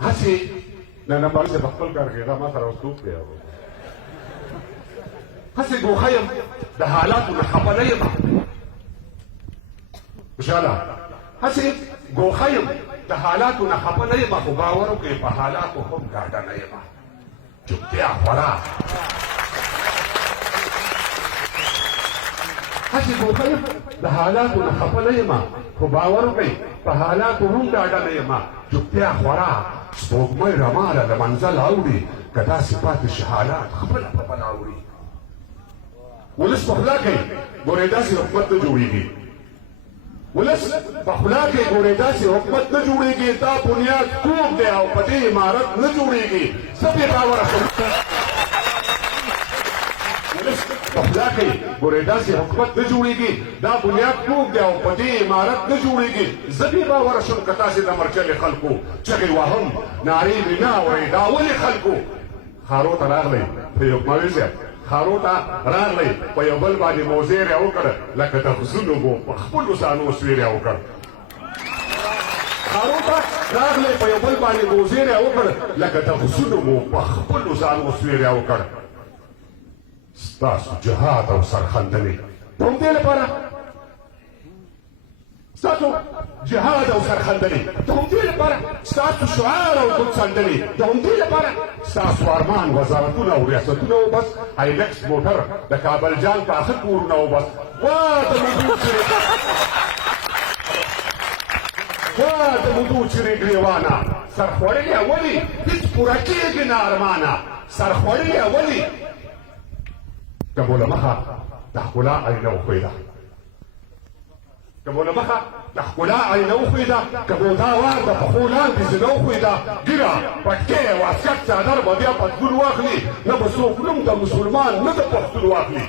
هسې نه نه بل چې په خپل کار کې دا ما سره وستوب دی هسې ګوښه یم د حالاتو نه خفه نه یم خوشحاله هسې ګوښه یم د حالاتو نه خفه نه یم خو باور وکړئ په حالاتو هم ډاډه نه یم چوپتیا خورا هسې ګوښه یم د حالاتو نه خفه نه یم خو باور وکړئ په حالاتو هم ډاډه نه یم چوپتیا خورا سپوږمۍ رماله له منزل اوړي که داسې پاتې شي حالات خپله په بلا اوړي ولس په خوله کوي ګورې داسې حکومت نه جوړېږي ولس په خوله کوي ګورې داسې حکومت نه جوړېږي دا بنیاد کوم دی او په دې عمارت نه جوړېږي څه بې باوره ولس په خوله کوي ګورې داسې حکومت نه جوړېږي دا بنیاد کوم دی او په دې عمارت نه جوړېږي زه بې باوره شم که تاسې د مرچلې خلکو چغې وهم نارې مې نه اورئ دا ولې خلکو ښارو ته راغلی په یو مولوي صاحب ښارو ته راغلی په یو بل باندې موزیر یې وکړ لکه د خزونو مو په خپلو ځانو سویر یې وکړ ښارو ته راغلی په یو بل باندې موزیر یې وکړ لکه د خزونو مو په خپلو ځانو سویر یې وکړ ستاسو جهاد او سرخندنې د همدې لپاره ستاسو جهاد او سرخندنې د همدې لپاره ستاسو شعار او ګوتڅنډنې د همدې لپاره ستاسو ارمان وزارتونه او ریاستونه وبس هایلکس موټر د کابل جان پاخه کورونه وبس وا د مودو چیرې ګریوانه سرخوړلې ولې هېڅ پوره کېږي نه ارمانه سرخوړلې ولې که مو له مخه د ښکلا آینه وښویده که مو له مخه د ښکلا آینه وښویده که مو دا وار د پښو لاندې زینه وښویده ږیره پټکې او اسکټ څادر به بیا پتلون واخلي نه به څوک نوم د مسلمان نه د پښتون واخلي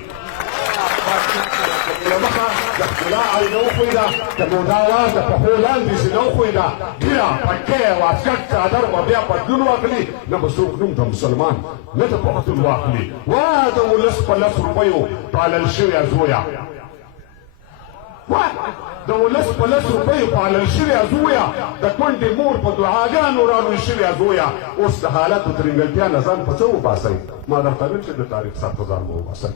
له مخه د ښکلا آینه وښویده که مو دا وار د پښو لاندې زینه وښویده ږیره پټکې او اسکټ څادر به بیا پتلون واخلي نه به څوک نوم د مسلمان نه د پښتون واخلي وا د ولس په 10 روپیو پالل شویه زویه د ولس په 10 روپیو پالل شویه زویه د کونډې مور په دعاګانو رالوی شویه زویه اوس د حالاتو ترنګلتیا نه ځان په څه وباسئ ما درته ویل چې د تاریخ سخته ځان مه وباسئ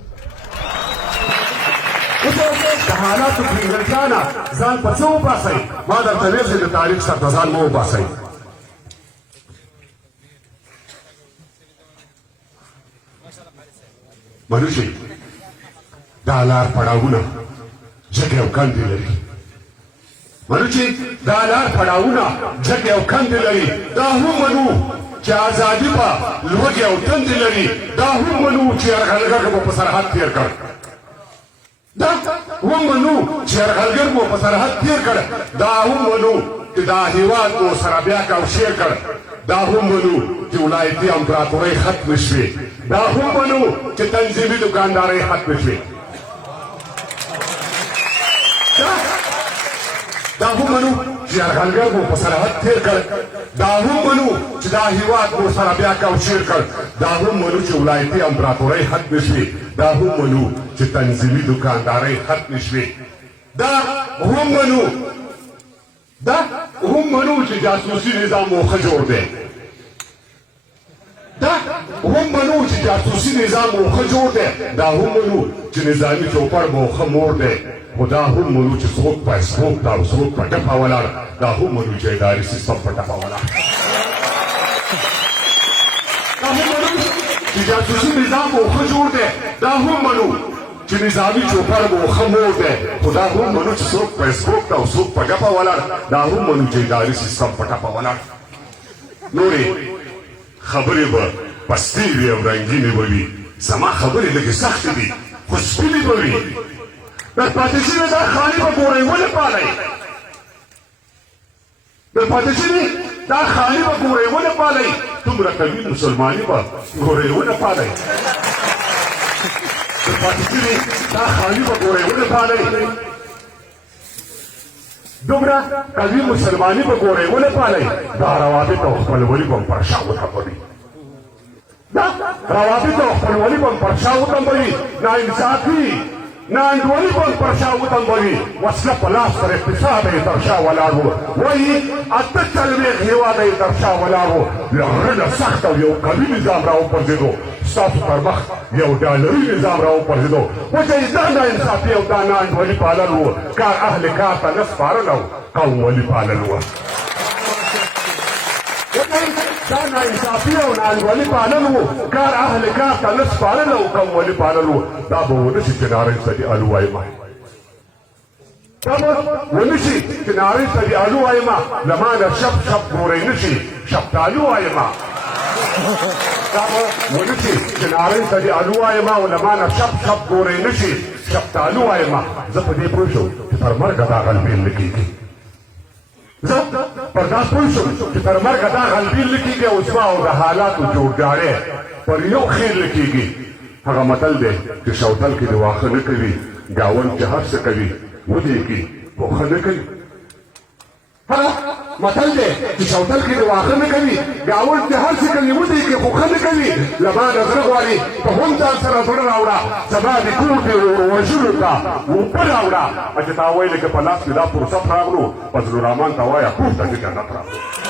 د حالاتو ترنګلتیا نه ځان په څه وباسئ ما درته ویل چې د تاریخ سخته ځان مه وباسئ منوشي دا لار پړاوونه جګې او کندې لري منوچي دا لار پړاوونه جګې او کندې لري دا هم منو چې ازادي به لوږې او تندې لري دا هم منو چې یرغلګر مو په سرحد تېر کړ دا هم منو چې یرغلګر مو په سرحد تېر کړ دا هم منو چې دا هېواد مو سره بیا کوشیر کړ دا هم منو چې ولایتي امپراتورۍ ختمې شوې دا هم منو چې تنظیمي دوکاندارۍ ختمې شوې دا هم منو چې یرغلګر مو په سرحد تېر کړ دا هم منو چې دا هېواد مو سره بیا کوشیر کړ دا هم منو چې ولایتي امپراتورۍ ختمې شوې دا هم منو چې تنظیمي دوکاندارۍ ختمې شوې دا هم منو چې جاسوسي نظام مو ښه جوړ دی دا هم منو چې جاسوسي نظام مو ښه جوړ دی دا هم منو چې نظامي چوپړ مو ښه مور دی خو دا هم منو چې څوک په اسپوک دا او څوک په ټپه ولاړ دا هم منو چې اداري سیستم په ټپه ولاړ دا هم منو چې جاسوسي نظام مو ښه جوړ دی دا هم منو چې نظامي چوپړ مو ښه مور دی خو دا هم منو چې څوک په اسپوک دا او څوک په ټپه ولاړ دا هم منو چې اداري سیستم په ټپه ولاړ نورې خبرې به پستې وي او رنګینې به وي زما خبرې لږې سختې دي خو سپینې به وي در پاتې شوي دا خالي به ګورئ ولې پالئ در پاتې شوي دا خالي به ګورئ ولې پالئ دومره قوي مسلماني به ګورئ ولې پالئ در پاتې شوي دا خالي به ګورئ ولې پالئ دومره قوي مسلماني به ګورئ ولې پالئ دا روابط او خپلولي به هم پر شا وتمبوي دا روابط او خپلولي به هم پر شا وتمبوي ناانصافي ناندولي بون پر شا وتنبوي وسله په لاس پر اقتصاد یې تر شا ولاړ وو وایي اته څلوېښت هېواد یې تر شا ولاړ وو له غره نه سخت او یو قوي نظام را وپرځېدو ستاسو پر مخ یو ډالري نظام را وپرځېدو وجه یې دا ناانصافي او دا ناانډولي پالل وو کار اهل کار ته نه سپارل او قوم ولي پالل وو دا ناانصافي او ناانډولي پالل وو کار اهل کار ته نه سپارل او قوم ولي پالل وو دا به ونه شي چې نارنج ته دې الو وایم دا به ونه شي چې نارنج ته دې الو وایم له ما نه شپ شپ ګورئ نه شي شفتالو وایم دا به ونه شي چې نارنج ته دې الو وایم او له ما نه شپ شپ ګورئ نه شي شفتالو وایم زه په دې پوه شوم چې تر مرګه دا غلبېل نه کېږي زه پر دا پوه شوم چې تر مرګه دا غلبېل نه کېږي او زما او د حالاتو جوړجاړی پر یو خیر نه کېږي هغه متل دی چې شوتل کې د واښه نه کوي ګاونډ چې هر څه کوي ودې کې خو ښه نه کوي هغه متل دی چې شوتل کې د واښه نه کوي ګاونډ چې هر څه کوي ودې کې خو ښه نه کوي له ما نه زړه غواړي ته هم ځان سره زړه راوړه زما د کور د وژلو ته اوبه راوړه چې تا ویلې که په لاس کې دا فرصت راغلو فضل الرحمن ته وایه پورته چې جنت راغلو